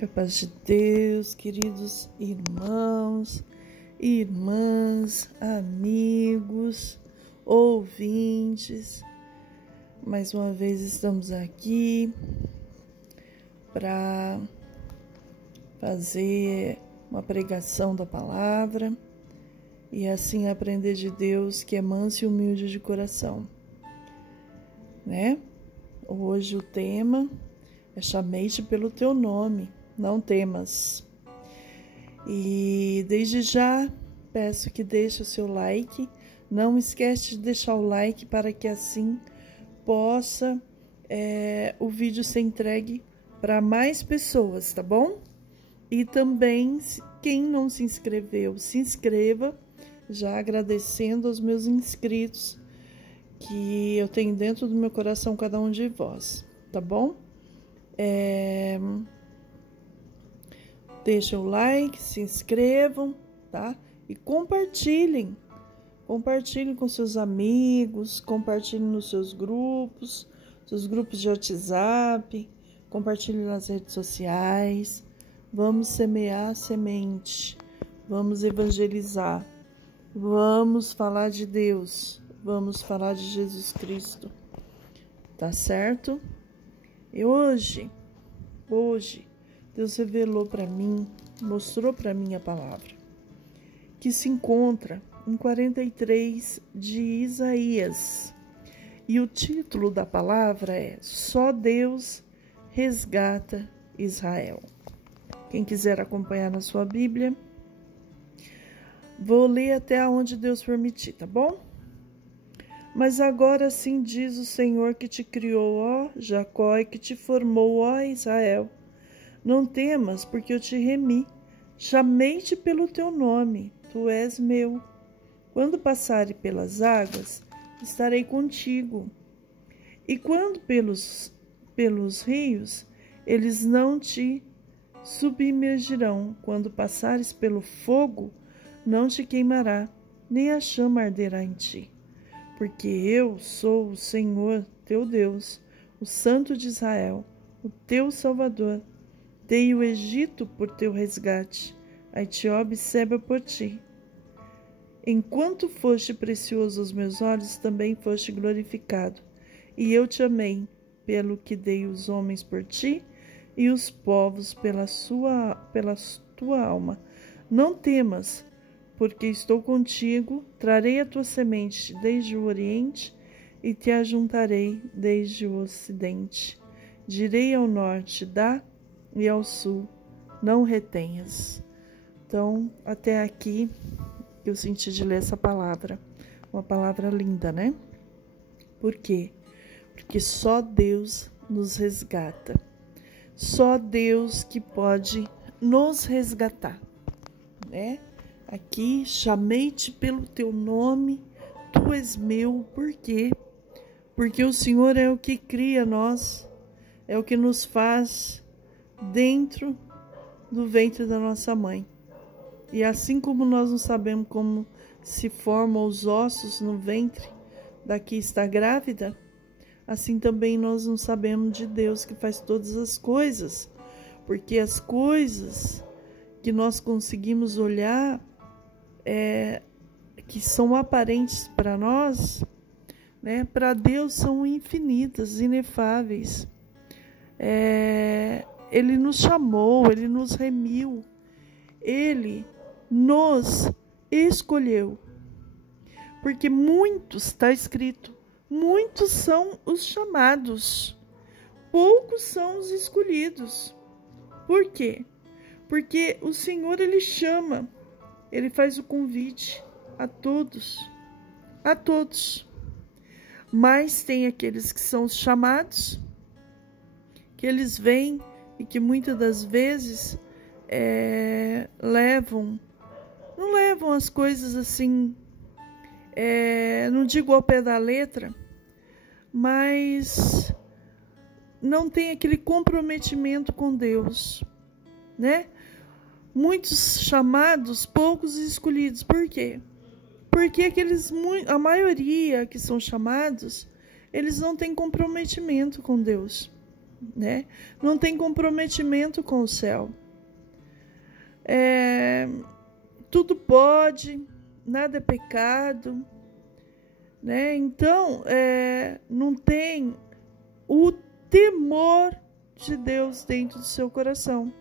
A paz de Deus, queridos irmãos, irmãs, amigos, ouvintes. Mais uma vez estamos aqui para fazer uma pregação da palavra e assim aprender de Deus, que é manso e humilde de coração, né? Hoje o tema é chamei-te pelo teu nome, não temas. E desde já peço que deixe o seu like. Não esquece de deixar o like para que assim possa o vídeo ser entregue para mais pessoas, tá bom? E também, quem não se inscreveu, se inscreva, já agradecendo aos meus inscritos, que eu tenho dentro do meu coração cada um de vós, tá bom? Deixem o like, se inscrevam, tá? E compartilhem. Compartilhem com seus amigos, compartilhem nos seus grupos de WhatsApp, compartilhem nas redes sociais. Vamos semear a semente, vamos evangelizar, vamos falar de Deus, vamos falar de Jesus Cristo, tá certo? E hoje, Deus revelou para mim, mostrou para mim a palavra, que se encontra em 43 de Isaías. E o título da palavra é Só Deus resgata Israel. Quem quiser acompanhar na sua Bíblia, vou ler até onde Deus permitir, tá bom? Mas agora assim diz o Senhor que te criou, ó Jacó, e que te formou, ó Israel. Não temas, porque eu te remi. Chamei-te pelo teu nome, tu és meu. Quando passare pelas águas, estarei contigo. E quando pelos rios, eles não te submergirão. Quando passares pelo fogo, não te queimará, nem a chama arderá em ti. Porque eu sou o Senhor, teu Deus, o Santo de Israel, o teu Salvador. Dei o Egito por teu resgate, a Etiópia serve por ti. Enquanto foste precioso aos meus olhos, também foste glorificado. E eu te amei, pelo que dei os homens por ti, e os povos pela tua alma. Não temas, porque estou contigo, trarei a tua semente desde o oriente e te ajuntarei desde o ocidente. Direi ao norte, dá, e ao sul, não retenhas. Então, até aqui, eu senti de ler essa palavra. Uma palavra linda, né? Por quê? Porque só Deus nos resgata. Só Deus que pode nos resgatar, né? Aqui, chamei-te pelo teu nome, tu és meu. Por quê? Porque o Senhor é o que cria nós, é o que nos faz dentro do ventre da nossa mãe. E assim como nós não sabemos como se formam os ossos no ventre da que está grávida, assim também nós não sabemos de Deus que faz todas as coisas, porque as coisas que nós conseguimos olhar que são aparentes para nós, né, para Deus são infinitas, inefáveis. Ele nos chamou, Ele nos remiu, Ele nos escolheu. Porque muitos, está escrito, muitos são os chamados, poucos são os escolhidos. Por quê? Porque o Senhor, Ele chama, Ele faz o convite a todos, mas tem aqueles que são os chamados, que eles vêm e que muitas das vezes não levam as coisas assim, não digo ao pé da letra, mas não tem aquele comprometimento com Deus, né? Muitos chamados, poucos escolhidos. Por quê? Porque a maioria que são chamados, eles não têm comprometimento com Deus. né? Não tem comprometimento com o céu. Tudo pode, nada é pecado, né? Então, não tem o temor de Deus dentro do seu coração.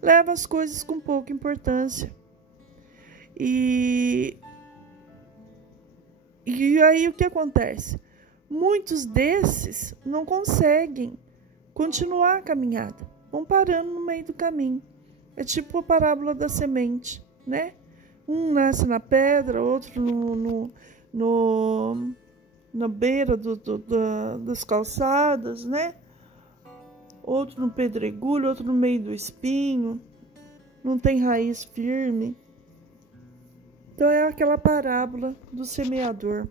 Leva as coisas com pouca importância. E aí o que acontece? Muitos desses não conseguem continuar a caminhada, vão parando no meio do caminho. É tipo a parábola da semente, né? Um nasce na pedra, outro na beira das calçadas, né? Outro no pedregulho, outro no meio do espinho, não tem raiz firme. Então é aquela parábola do semeador.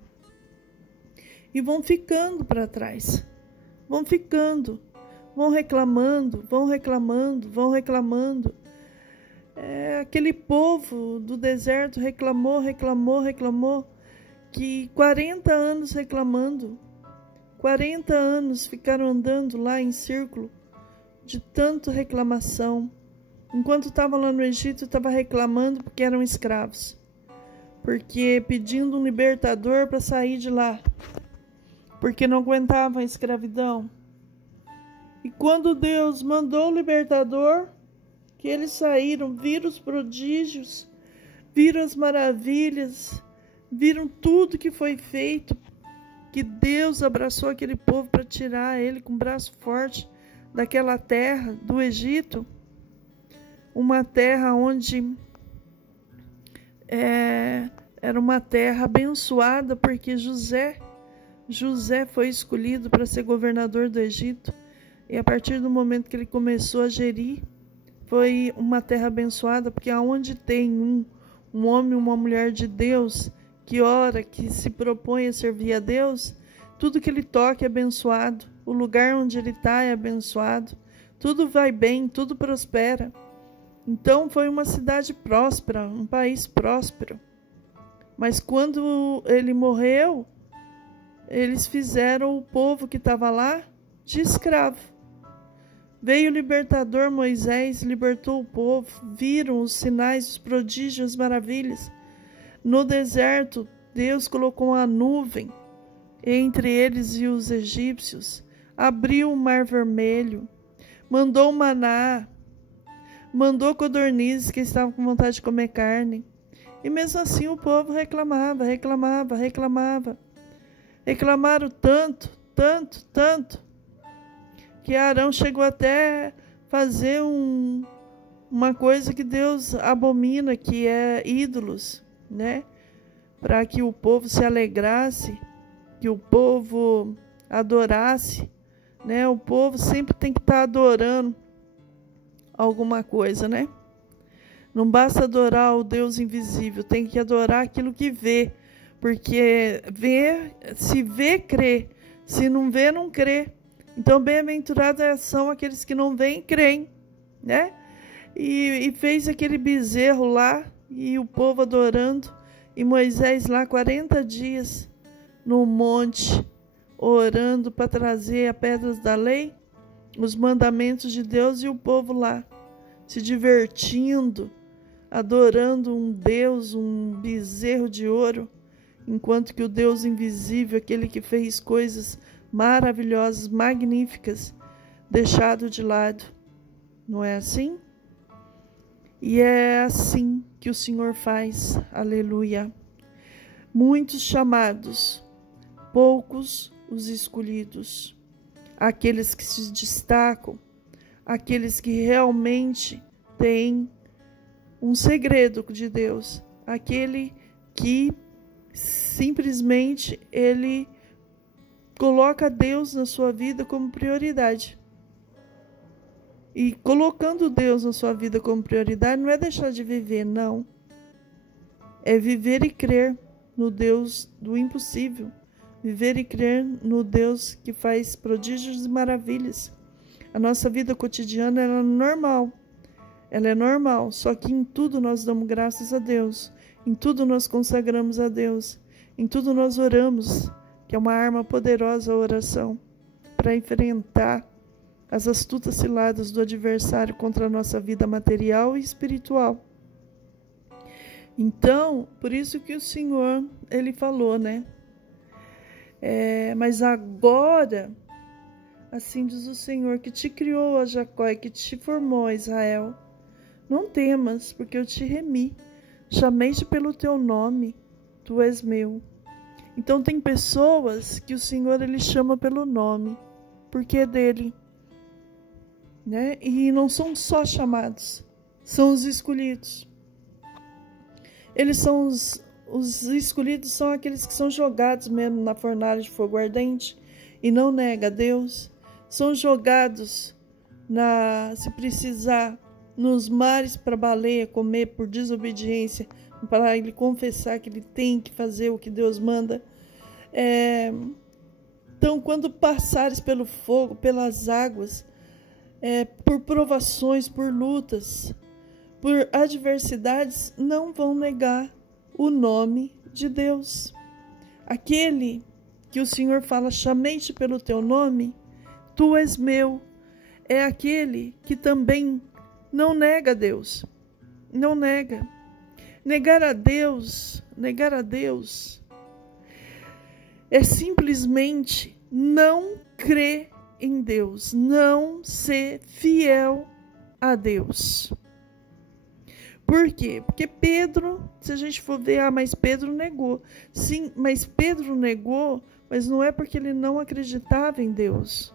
E vão ficando para trás, vão ficando, vão reclamando. Aquele povo do deserto reclamou, que 40 anos reclamando, 40 anos ficaram andando lá em círculo, de tanta reclamação. Enquanto estavam lá no Egito, estavam reclamando porque eram escravos, porque pedindo um libertador para sair de lá, porque não aguentavam a escravidão. E quando Deus mandou o libertador, que eles saíram, viram os prodígios, viram as maravilhas, viram tudo que foi feito, que Deus abraçou aquele povo para tirar ele com o braço forte daquela terra do Egito, uma terra onde era uma terra abençoada, porque José foi escolhido para ser governador do Egito, e a partir do momento que ele começou a gerir, foi uma terra abençoada, porque aonde tem um homem, uma mulher de Deus, que ora, que se propõe a servir a Deus, tudo que ele toca é abençoado, o lugar onde ele está é abençoado, tudo vai bem, tudo prospera. Então foi uma cidade próspera, um país próspero. Mas quando ele morreu, eles fizeram o povo que estava lá de escravo. Veio o libertador Moisés, libertou o povo, viram os sinais, os prodígios, as maravilhas. No deserto, Deus colocou uma nuvem entre eles e os egípcios, abriu o mar vermelho, mandou maná, mandou codornizes que estavam com vontade de comer carne. E mesmo assim o povo reclamava. Reclamaram tanto, que Arão chegou até fazer uma coisa que Deus abomina, que é ídolos, né? Para que o povo se alegrasse, que o povo adorasse, né? O povo sempre tem que estar adorando alguma coisa, né? Não basta adorar o Deus invisível, tem que adorar aquilo que vê, porque se vê, crê, se não vê, não crê. Então, bem-aventurados são aqueles que não veem e creem, né? E fez aquele bezerro lá, e o povo adorando, e Moisés lá 40 dias no monte, orando para trazer as pedras da lei, os mandamentos de Deus, e o povo lá se divertindo, adorando um Deus, um bezerro de ouro, enquanto que o Deus invisível, aquele que fez coisas maravilhosas, magníficas, deixado de lado. Não é assim? E é assim que o Senhor faz. Aleluia. Muitos chamados, poucos os escolhidos. Aqueles que se destacam, aqueles que realmente têm um segredo de Deus, aquele que simplesmente ele coloca Deus na sua vida como prioridade. E colocando Deus na sua vida como prioridade não é deixar de viver, não. É viver e crer no Deus do impossível. Viver e crer no Deus que faz prodígios e maravilhas. A nossa vida cotidiana ela é normal. Ela é normal, só que em tudo nós damos graças a Deus. Em tudo nós consagramos a Deus. Em tudo nós oramos, que é uma arma poderosa a oração, para enfrentar as astutas ciladas do adversário contra a nossa vida material e espiritual. Então, por isso que o Senhor, Ele falou, né? Mas agora, assim diz o Senhor, que te criou, ó Jacó, e que te formou, ó Israel. Não temas, porque eu te remi. Chamei-te pelo teu nome, tu és meu. Então tem pessoas que o Senhor Ele chama pelo nome, porque é dele, né? E não são só chamados, são os escolhidos. Eles são os escolhidos, são aqueles que são jogados mesmo na fornalha de fogo ardente e não nega a Deus. São jogados, se precisar, nos mares para a baleia comer por desobediência, para ele confessar que ele tem que fazer o que Deus manda. Então, quando passares pelo fogo, pelas águas, por provações, por lutas, por adversidades, não vão negar o nome de Deus. Aquele que o Senhor fala, chamei-te pelo teu nome, tu és meu, é aquele que também não nega a Deus. Não nega. Negar a Deus é simplesmente não crer em Deus, não ser fiel a Deus. Por quê? Porque Pedro, se a gente for ver, mas Pedro negou. Sim, mas Pedro negou, mas não é porque ele não acreditava em Deus.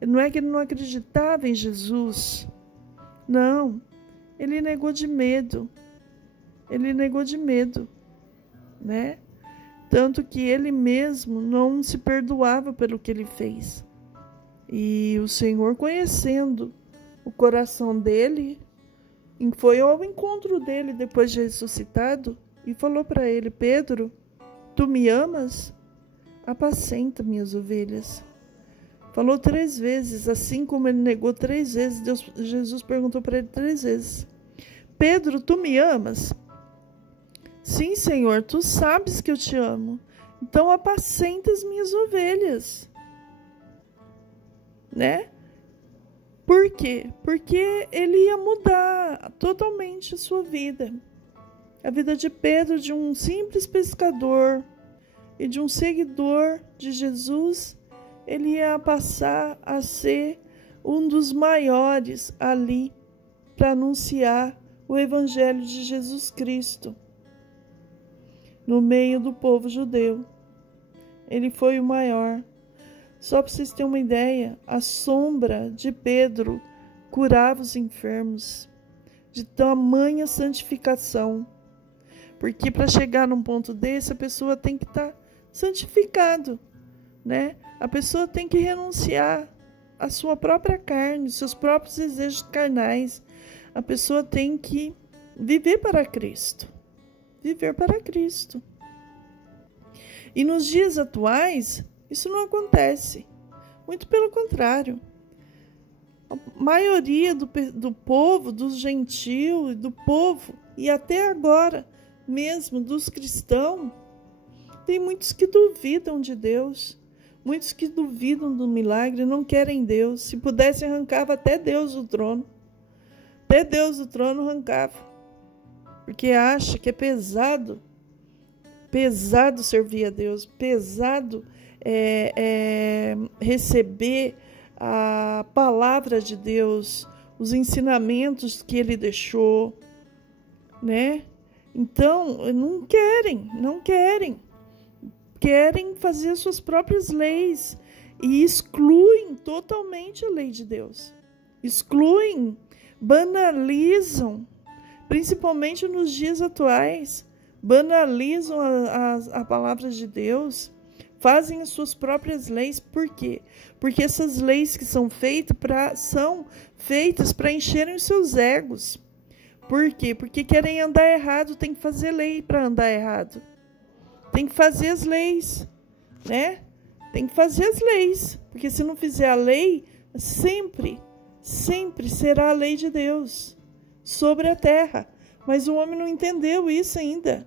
Não é que ele não acreditava em Jesus. Não, ele negou de medo. Ele negou de medo, né? Tanto que ele mesmo não se perdoava pelo que ele fez. E o Senhor, conhecendo o coração dele, foi ao encontro dele depois de ressuscitado e falou para ele: Pedro, tu me amas? Apacenta minhas ovelhas. Falou 3 vezes, assim como ele negou 3 vezes, Jesus perguntou para ele 3 vezes: Pedro, tu me amas? Sim, Senhor, tu sabes que eu te amo. Então apacenta as minhas ovelhas. Né? Por quê? Porque ele ia mudar totalmente a sua vida. A vida de Pedro, de um simples pescador e de um seguidor de Jesus, ele ia passar a ser um dos maiores ali para anunciar o Evangelho de Jesus Cristo no meio do povo judeu. Ele foi o maior. Só para vocês terem uma ideia, a sombra de Pedro curava os enfermos, de tamanha santificação. Porque para chegar num ponto desse, a pessoa tem que estar santificado, né? A pessoa tem que renunciar à sua própria carne, seus próprios desejos carnais. A pessoa tem que viver para Cristo. Viver para Cristo. E nos dias atuais, isso não acontece. Muito pelo contrário. A maioria do povo, dos gentios, do povo, e até agora mesmo dos cristãos, tem muitos que duvidam de Deus. Muitos que duvidam do milagre, não querem Deus. Se pudesse, arrancava até Deus do trono. Até Deus do trono arrancava. Porque acha que é pesado servir a Deus, pesado receber a palavra de Deus, os ensinamentos que Ele deixou, né? Então, não querem. Querem fazer as suas próprias leis e excluem totalmente a lei de Deus. Excluem, banalizam, principalmente nos dias atuais, banalizam a palavra de Deus, fazem as suas próprias leis. Por quê? Porque essas leis que são feitas para encherem os seus egos. Por quê? Porque querem andar errado, tem que fazer lei para andar errado. Tem que fazer as leis, né? Tem que fazer as leis, porque se não fizer a lei, sempre será a lei de Deus sobre a terra. Mas o homem não entendeu isso ainda.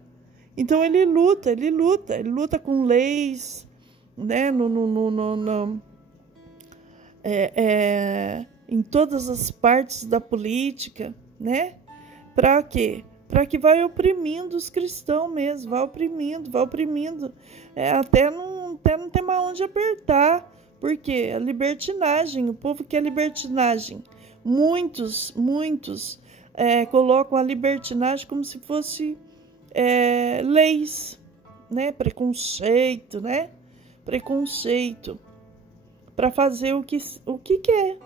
Então ele luta com leis, né? em todas as partes da política, né? Para quê? Para que vai oprimindo os cristãos mesmo, vai oprimindo, até não ter mais onde apertar, porque a libertinagem, o povo quer libertinagem. Muitos colocam a libertinagem como se fosse leis, né? Preconceito, né? Preconceito para fazer o que quer,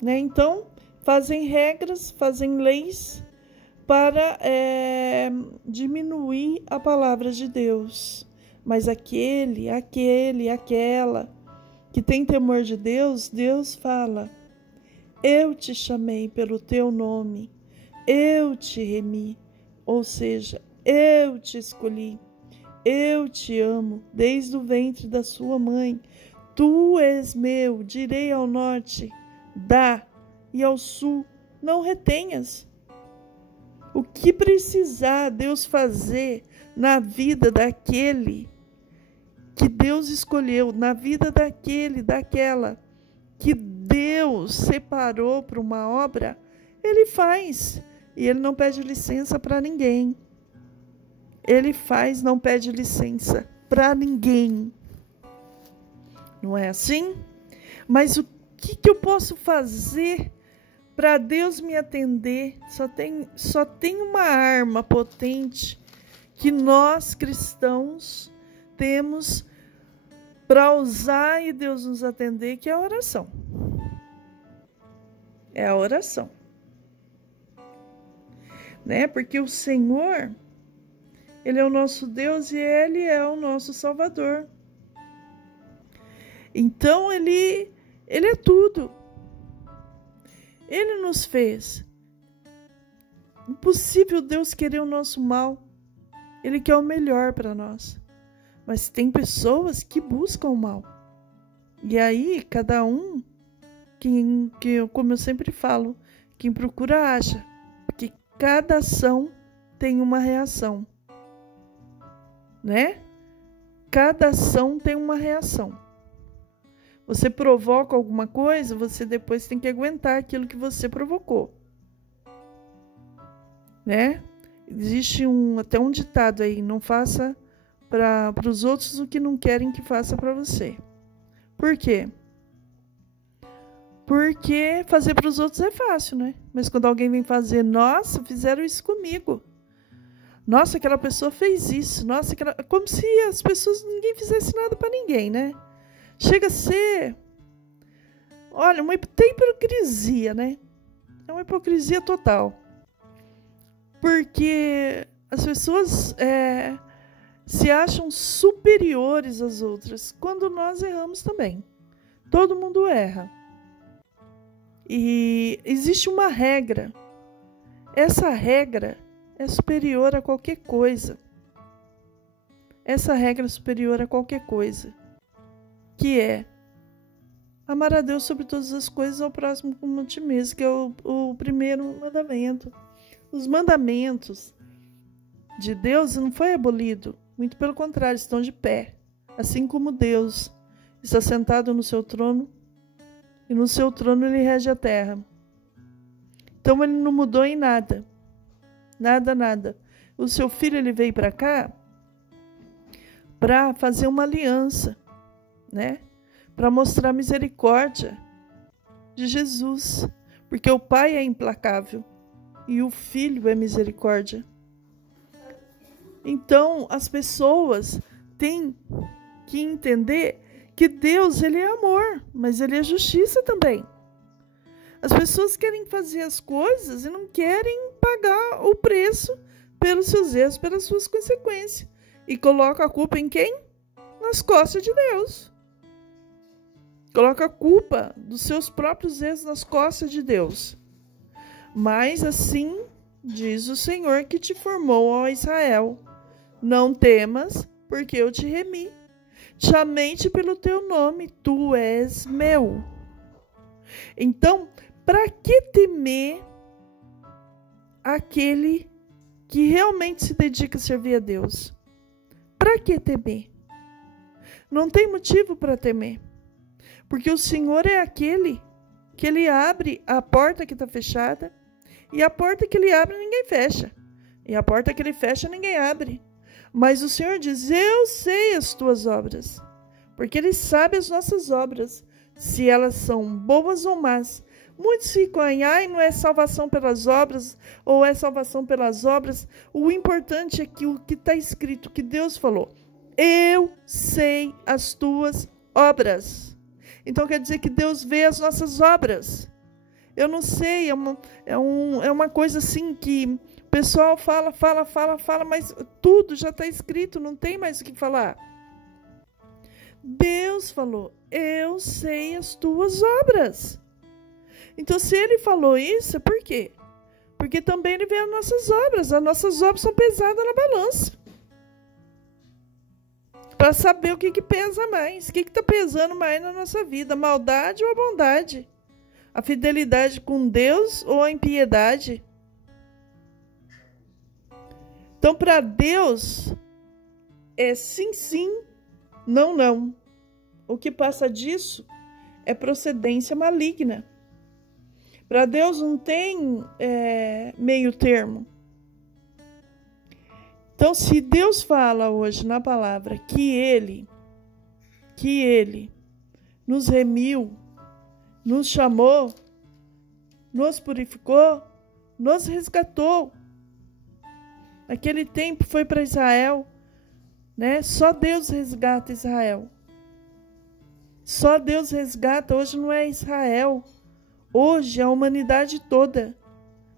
né? Então, fazem regras, fazem leis para diminuir a palavra de Deus. Mas aquela que tem temor de Deus, Deus fala: eu te chamei pelo teu nome, eu te remi, ou seja, eu te escolhi, eu te amo desde o ventre da sua mãe. Tu és meu, direi ao norte, dá, e ao sul, não retenhas. O que precisar Deus fazer na vida daquele que Deus escolheu, na vida daquela que Deus separou para uma obra, Ele faz. E Ele não pede licença para ninguém. Ele faz, não pede licença para ninguém. Não é assim? Mas o que eu posso fazer para Deus me atender? Só tem uma arma potente que nós cristãos temos para usar e Deus nos atender, que é a oração. É a oração. Né? Porque o Senhor, Ele é o nosso Deus e Ele é o nosso Salvador. Então, Ele é tudo. Ele nos fez. Impossível Deus querer o nosso mal. Ele quer o melhor para nós. Mas tem pessoas que buscam o mal. E aí, cada um, como eu sempre falo, quem procura acha. Porque cada ação tem uma reação. Né? Cada ação tem uma reação. Você provoca alguma coisa, você depois tem que aguentar aquilo que você provocou. Né? Existe até um ditado aí: não faça para os outros o que não querem que faça para você. Por quê? Porque fazer para os outros é fácil, né? Mas quando alguém vem fazer, nossa, fizeram isso comigo. Nossa, aquela pessoa fez isso. Nossa, como se as pessoas, ninguém fizesse nada para ninguém, né? Chega a ser, olha, uma hipocrisia, né? É uma hipocrisia total. Porque as pessoas se acham superiores às outras, quando nós erramos também. Todo mundo erra. E existe uma regra. Essa regra é superior a qualquer coisa. Essa regra é superior a qualquer coisa. Que é amar a Deus sobre todas as coisas, ao próximo como a ti mesmo, que é o primeiro mandamento. Os mandamentos de Deus não foi abolido, muito pelo contrário, estão de pé. Assim como Deus está sentado no seu trono, e no seu trono Ele rege a terra. Então Ele não mudou em nada. Nada. O seu filho, Ele veio para cá para fazer uma aliança, né? Para mostrar a misericórdia de Jesus, porque o Pai é implacável e o Filho é misericórdia. Então, as pessoas têm que entender que Deus, Ele é amor, mas Ele é justiça também. As pessoas querem fazer as coisas e não querem pagar o preço pelos seus erros, pelas suas consequências. E coloca a culpa em quem? Nas costas de Deus. Coloca a culpa dos seus próprios erros nas costas de Deus. Mas assim diz o Senhor que te formou, ó Israel: não temas, porque eu te remi. Chamei-te pelo teu nome, tu és meu. Então, para que temer aquele que realmente se dedica a servir a Deus? Para que temer? Não tem motivo para temer. Porque o Senhor é aquele que Ele abre a porta que está fechada, e a porta que Ele abre ninguém fecha, e a porta que Ele fecha ninguém abre. Mas o Senhor diz: eu sei as tuas obras, porque Ele sabe as nossas obras, se elas são boas ou más. Muitos ficam aí, não é salvação pelas obras, ou é salvação pelas obras. O importante é que o que está escrito, que Deus falou: eu sei as tuas obras. Então quer dizer que Deus vê as nossas obras. Eu não sei, é uma coisa assim que o pessoal fala, mas tudo já está escrito, não tem mais o que falar. Deus falou: eu sei as tuas obras. Então, se Ele falou isso, por quê? Porque também Ele vê as nossas obras são pesadas na balança. Para saber o que pesa mais, o que está pesando mais na nossa vida, a maldade ou a bondade, a fidelidade com Deus ou a impiedade. Então, para Deus, é sim, sim, não, não. O que passa disso é procedência maligna. Para Deus não tem meio termo. Então, se Deus fala hoje na palavra que Ele nos remiu, nos chamou, nos purificou, nos resgatou. Naquele tempo foi para Israel, né? Só Deus resgata Israel. Só Deus resgata. Hoje não é Israel. Hoje é a humanidade toda.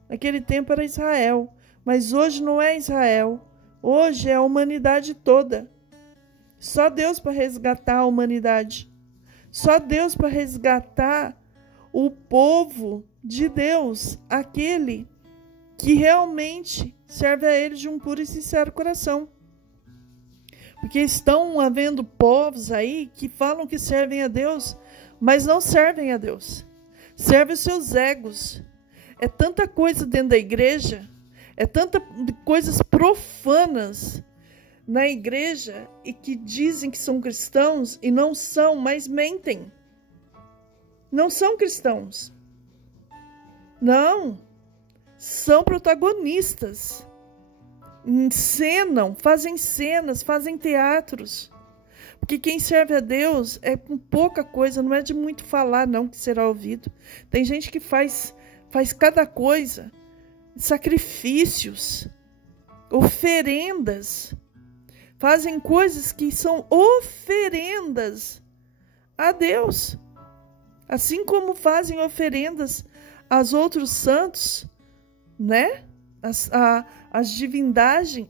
Naquele tempo era Israel, mas hoje não é Israel. Hoje é a humanidade toda. Só Deus para resgatar a humanidade. Só Deus para resgatar o povo de Deus, aquele que realmente serve a Ele de um puro e sincero coração. Porque estão havendo povos aí que falam que servem a Deus, mas não servem a Deus. Servem os seus egos. É tanta coisa dentro da igreja, é tanta coisas profanas na igreja e que dizem que são cristãos e não são, mas mentem. Não são cristãos. Não. São protagonistas. Encenam, fazem cenas, fazem teatros. Porque quem serve a Deus é com pouca coisa, não é de muito falar não que será ouvido. Tem gente que faz cada coisa, sacrifícios, oferendas, fazem coisas que são oferendas a Deus. Assim como fazem oferendas aos outros santos, né? As divindades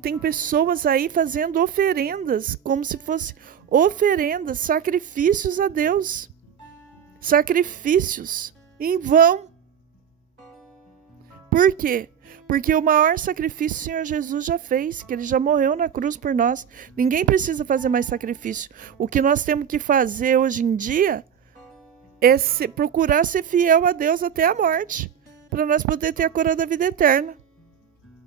tem pessoas aí fazendo oferendas, como se fosse oferendas, sacrifícios a Deus. Sacrifícios em vão. Por quê? Porque o maior sacrifício o Senhor Jesus já fez, que Ele já morreu na cruz por nós. Ninguém precisa fazer mais sacrifício. O que nós temos que fazer hoje em dia é procurar ser fiel a Deus até a morte, para nós poder ter a coroa da vida eterna.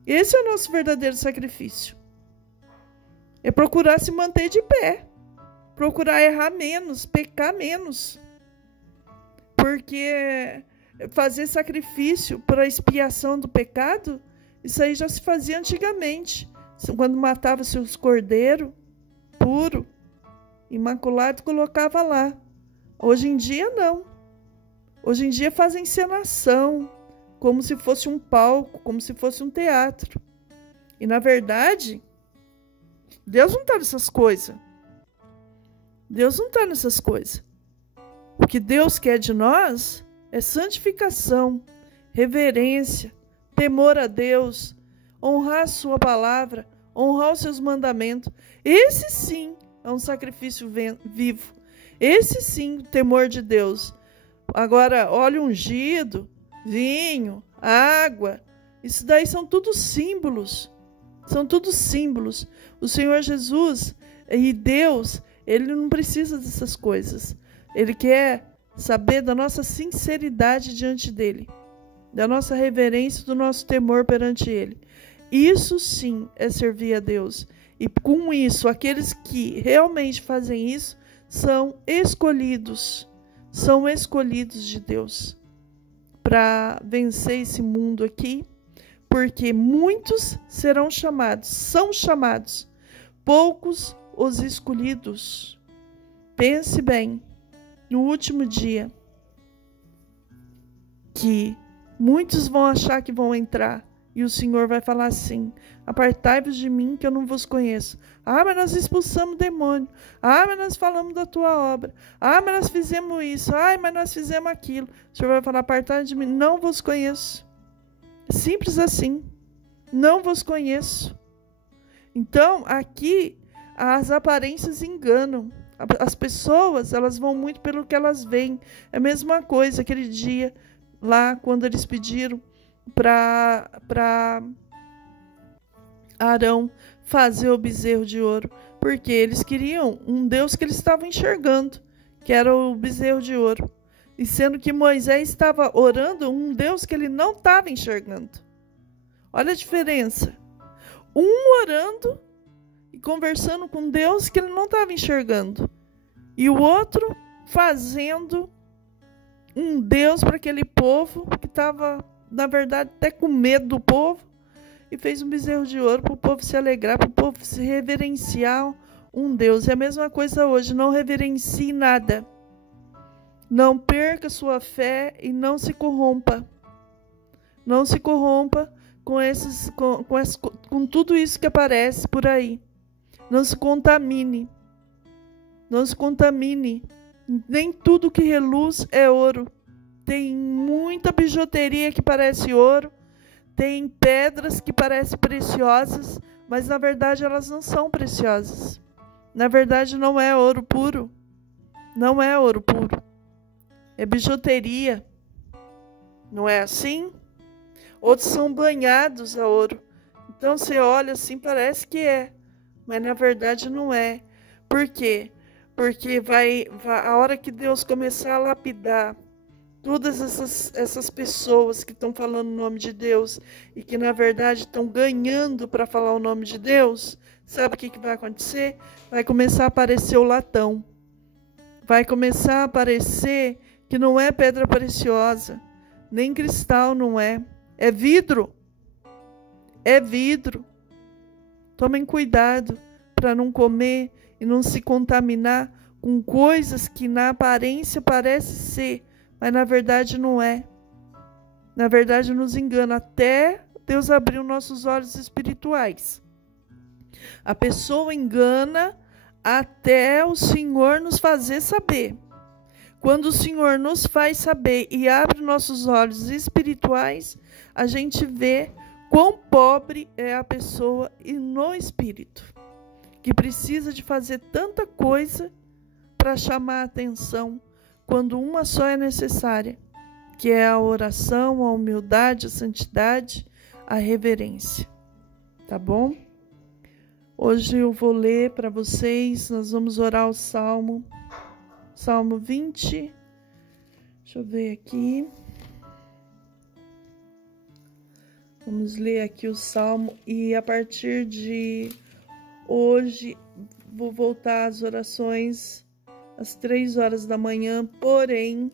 Esse é o nosso verdadeiro sacrifício. É procurar se manter de pé. Procurar errar menos, pecar menos. Porque fazer sacrifício para a expiação do pecado, isso aí já se fazia antigamente. Quando matava seus cordeiros, puro, imaculado, colocava lá. Hoje em dia, não. Hoje em dia fazem encenação, como se fosse um palco, como se fosse um teatro. E, na verdade, Deus não está nessas coisas. Deus não está nessas coisas. O que Deus quer de nós é santificação, reverência, temor a Deus, honrar a sua palavra, honrar os seus mandamentos. Esse sim é um sacrifício vivo. Esse sim, o temor de Deus. Agora, óleo ungido, vinho, água, isso daí são tudo símbolos. São tudo símbolos. O Senhor Jesus e Deus, Ele não precisa dessas coisas. Ele quer saber da nossa sinceridade diante dEle, da nossa reverência, do nosso temor perante Ele. Isso sim é servir a Deus. E com isso, aqueles que realmente fazem isso são escolhidos de Deus para vencer esse mundo aqui, porque muitos serão chamados, são chamados, poucos os escolhidos. Pense bem, no último dia, que muitos vão achar que vão entrar, e o Senhor vai falar assim: apartai-vos de mim, que eu não vos conheço. Ah, mas nós expulsamos o demônio. Ah, mas nós falamos da tua obra. Ah, mas nós fizemos isso. Ah, mas nós fizemos aquilo. O Senhor vai falar: apartai-vos de mim, não vos conheço. Simples assim. Não vos conheço. Então, aqui, as aparências enganam. As pessoas, elas vão muito pelo que elas veem. É a mesma coisa, aquele dia, lá, quando eles pediram para Arão fazer o bezerro de ouro, porque eles queriam um Deus que eles estavam enxergando, que era o bezerro de ouro, e sendo que Moisés estava orando um Deus que ele não estava enxergando. Olha a diferença, um orando e conversando com Deus que ele não estava enxergando, e o outro fazendo um Deus para aquele povo que estava, na verdade, até com medo do povo, e fez um bezerro de ouro para o povo se alegrar, para o povo se reverenciar um Deus. É a mesma coisa hoje, não reverencie nada. Não perca sua fé e não se corrompa. Não se corrompa com tudo isso que aparece por aí. Não se contamine. Não se contamine. Nem tudo que reluz é ouro. Tem muita bijuteria que parece ouro. Tem pedras que parecem preciosas, mas na verdade elas não são preciosas. Na verdade não é ouro puro. Não é ouro puro. É bijuteria. Não é assim? Outros são banhados a ouro. Então você olha assim, parece que é, mas na verdade não é. Por quê? Porque a hora que Deus começar a lapidar todas essas pessoas que estão falando o nome de Deus e que na verdade estão ganhando para falar o nome de Deus, sabe o que vai acontecer? Vai começar a aparecer o latão. Vai começar a aparecer que não é pedra preciosa, nem cristal não é. É vidro. É vidro. Tomem cuidado para não comer e não se contaminar com coisas que na aparência parece ser, mas na verdade não é. Na verdade nos engana, até Deus abrir os nossos olhos espirituais. A pessoa engana até o Senhor nos fazer saber. Quando o Senhor nos faz saber e abre nossos olhos espirituais, a gente vê quão pobre é a pessoa e no espírito, que precisa de fazer tanta coisa para chamar a atenção, quando uma só é necessária, que é a oração, a humildade, a santidade, a reverência. Tá bom? Hoje eu vou ler para vocês, nós vamos orar o Salmo 20. Deixa eu ver aqui. Vamos ler aqui o Salmo e a partir de hoje vou voltar às orações às 3 horas da manhã, porém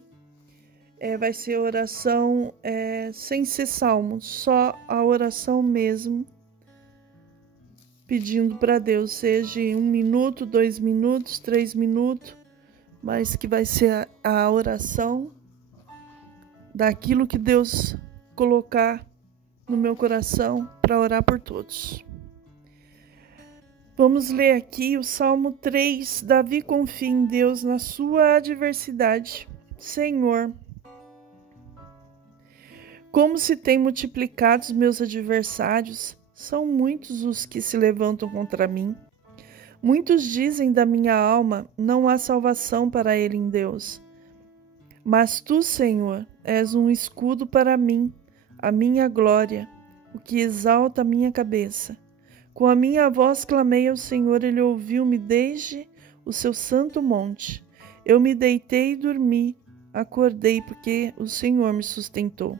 vai ser oração sem ser salmo, só a oração mesmo, pedindo para Deus, seja 1 minuto, 2 minutos, 3 minutos, mas que vai ser a oração daquilo que Deus colocar no meu coração para orar por todos. Vamos ler aqui o Salmo 3. Davi confia em Deus na sua adversidade. Senhor, como se têm multiplicado os meus adversários, são muitos os que se levantam contra mim. Muitos dizem da minha alma, não há salvação para ele em Deus. Mas tu, Senhor, és um escudo para mim, a minha glória, o que exalta a minha cabeça. Com a minha voz clamei ao Senhor, ele ouviu-me desde o seu santo monte. Eu me deitei e dormi, acordei porque o Senhor me sustentou.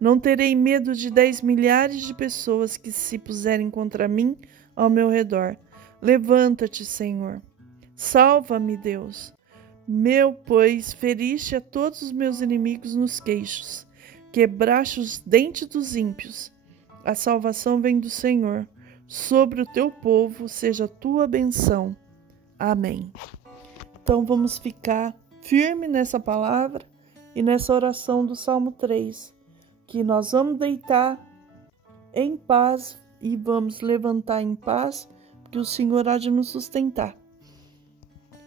Não terei medo de 10 milhares de pessoas que se puserem contra mim ao meu redor. Levanta-te, Senhor. Salva-me, Deus. Pois feriste a todos os meus inimigos nos queixos, quebraste os dentes dos ímpios. A salvação vem do Senhor. Sobre o teu povo seja a tua benção. Amém. Então vamos ficar firme nessa palavra e nessa oração do Salmo 3, que nós vamos deitar em paz e vamos levantar em paz, porque o Senhor há de nos sustentar.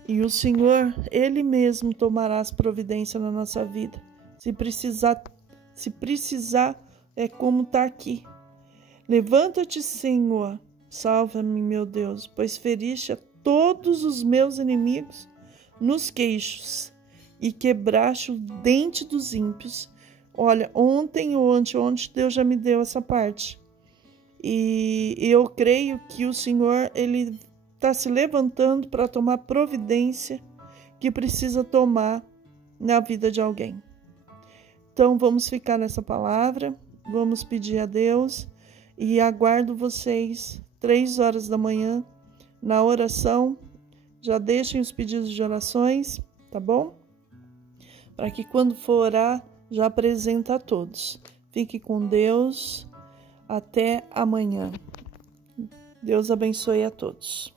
E o Senhor, Ele mesmo tomará as providências na nossa vida. Se precisar, é como está aqui. Levanta-te, Senhor, salva-me, meu Deus, pois feriste a todos os meus inimigos nos queixos e quebraste o dente dos ímpios. Olha, ontem ou anteontem Deus já me deu essa parte. E eu creio que o Senhor, Ele está se levantando para tomar providência que precisa tomar na vida de alguém. Então vamos ficar nessa palavra, vamos pedir a Deus e aguardo vocês 3 horas da manhã na oração. Já deixem os pedidos de orações, tá bom? Para que quando for orar, já apresenta a todos. Fique com Deus. Até amanhã. Deus abençoe a todos.